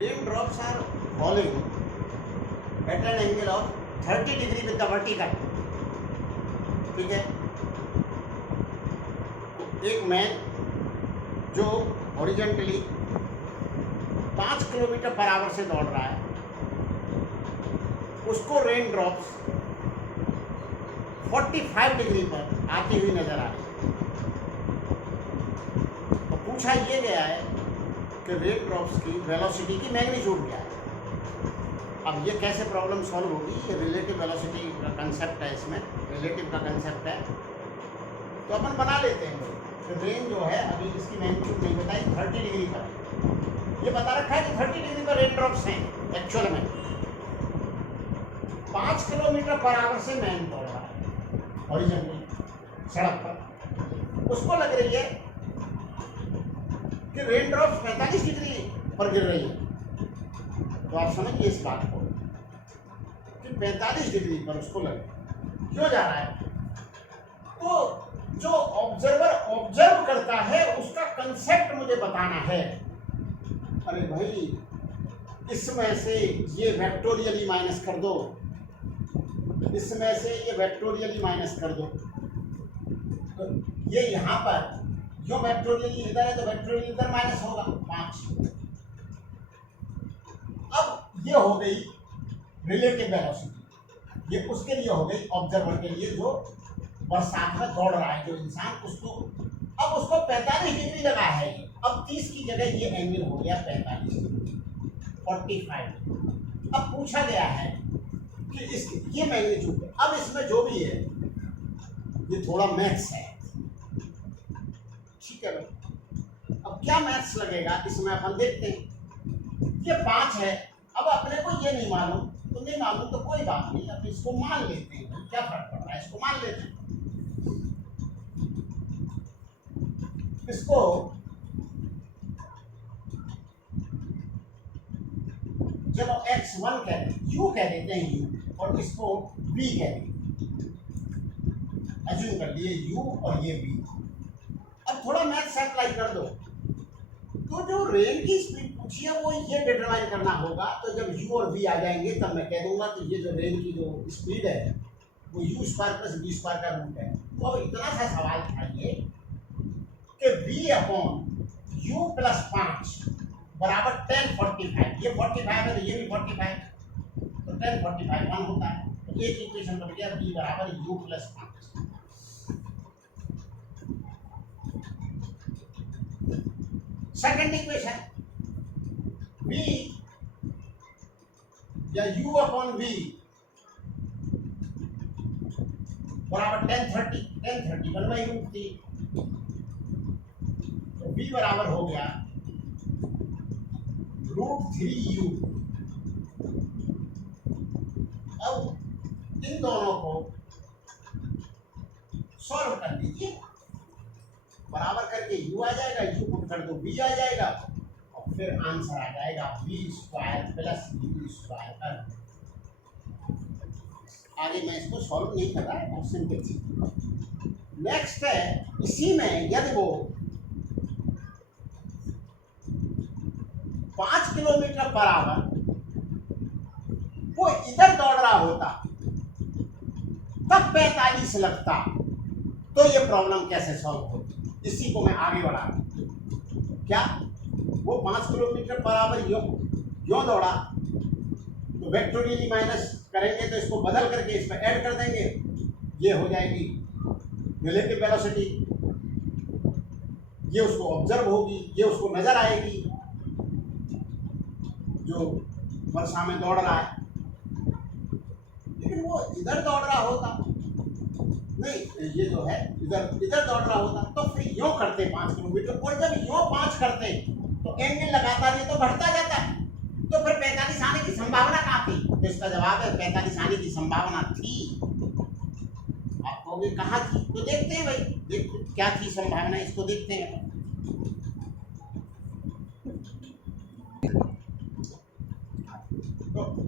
Raindrops are falling at an angle of 30 degree with the vertical. ठीक है, एक man जो हॉरिजॉन्टली 5 किलोमीटर पर आवर से दौड़ रहा है, उसको रेन ड्रॉप्स 45 डिग्री पर आती हुई नजर आ रही है। तो पूछा ये गया है कि रेन ड्रॉप्स की वेलोसिटी की मैग्नीट्यूड क्या है। अब ये कैसे प्रॉब्लम सॉल्व होगी, ये रिलेटिव वेलोसिटी का कंसेप्ट है, इसमें रिलेटिव का कंसेप्ट है। तो अपन बना लेते हैं कि रेन जो है, अभी इसकी मैग्नीट्यूड नहीं बताई, 30 डिग्री पर ये बता रखा है कि 30 डिग्री पर रेन ड्रॉप्स हैं। एक्चुअल में 5 किलोमीटर पर आवर से मैन दौड़ रहा है हॉरिजॉन्टली सड़क पर, उसको लग रही है कि रेन ड्रॉप्स 45 डिग्री पर गिर रही है। तो आप समझिए इस बात को कि 45 डिग्री पर उसको लगे, क्यों जा रहा है। तो जो ऑब्जर्वर ऑब्जर्व करता है उसका कंसेप्ट मुझे बताना है। अरे भाई, इसमें से ये वेक्टोरियली माइनस कर दो, इसमें से ये वेक्टोरियली माइनस कर दो, तो ये यहाँ पर जो वेक्टोरियली इधर है तो वेक्टोरियली इधर माइनस होगा 5। अब ये हो गई रिलेटिव वेलोसिटी, ये उसके लिए हो गई, ऑब्जर्वर के लिए जो बरसात में दौड़ रहा है जो इंसान, उसको अब उसको 45 डिग्री लगा है। अब 30 की जगह ये एंगल हो गया 45 डिग्री, 45। अब पूछा गया है कि इस ये मैग्नीट्यूड, अब इसमें जो भी है ये थोड़ा मैथ्स है, ठीक है भाई। अब क्या मैथ्स लगेगा इसमें अपन देखते हैं। ये 5 है, अब अपने को ये नहीं मालूम, तो नहीं मालूम तो कोई बात नहीं, अब इसको मान लेते हैं, क्या फर्क पड़ रहा है, इसको मान लेते हैं। इसको चलो x1 कह दें, u कह देते हैं u, और इसको v कह दें, अज्यूम कर लिए u और ये v। अब थोड़ा मैथ्स अप्लाई कर दो, तो जो रेन की स्पीड पूछी है वो ये डिटरमाइन करना होगा। तो जब u और v आ जाएंगे तब मैं कह दूंगा कि ये जो रेन की जो स्पीड है वो u square plus v square का रूट है। तो अब इतना सा सवाल था ये कि v अपॉन u प्लस 5 बराबर 1045, ये 45 है तो ये भी 45, तो 1045 1 होता है। तो एक इक्वेशन बन गया v बराबर u plus 5। Second equation v या u अपॉन v बराबर 1030 1 बाई रूट 3, तो v बराबर हो गया रूट 3u। अब इन दोनों को सॉल्व कर लीजिए, बराबर करके u आ जाएगा, u पुट कर दो v आ जाएगा, और फिर आंसर आ जाएगा v square plus u square का। आगे मैं इसको सॉल्व नहीं कर रहा है, बहुत सिंपल सी। नेक्स्ट है, इसी में यदि वो 5 किलोमीटर पर आवर वो इधर दौड़ रहा होता तब 45 लगता, तो ये प्रॉब्लम कैसे सॉल्व होती, इसी को मैं आगे बढ़ा। क्या वो 5 किलोमीटर पर आवर यो दौड़ा, तो वेक्टोरियली माइनस करेंगे तो इसको बदल करके इसमें ऐड कर देंगे, ये हो जाएगी रिलेटिव वेलोसिटी, ये उसको ऑब्जर्व होगी, ये उसको नजर आएगी जो वर्षा में दौड़ रहा है। लेकिन वो इधर दौड़ रहा होता, नहीं ये जो है इधर दौड़ रहा होता, तो फिर यूं करते 5 किलोमीटर, और जब यूं 5 करते तो एंगल लगातार ये तो बढ़ता जाता है, तो फिर 45 आने की संभावना कहाँ थी। तो इसका जवाब है 45 आने की संभावना थी। आप कहोगे कहाँ थी, तो देखते हैं भाई, देखते क्या थी संभावना, इसको देखते हैं। तो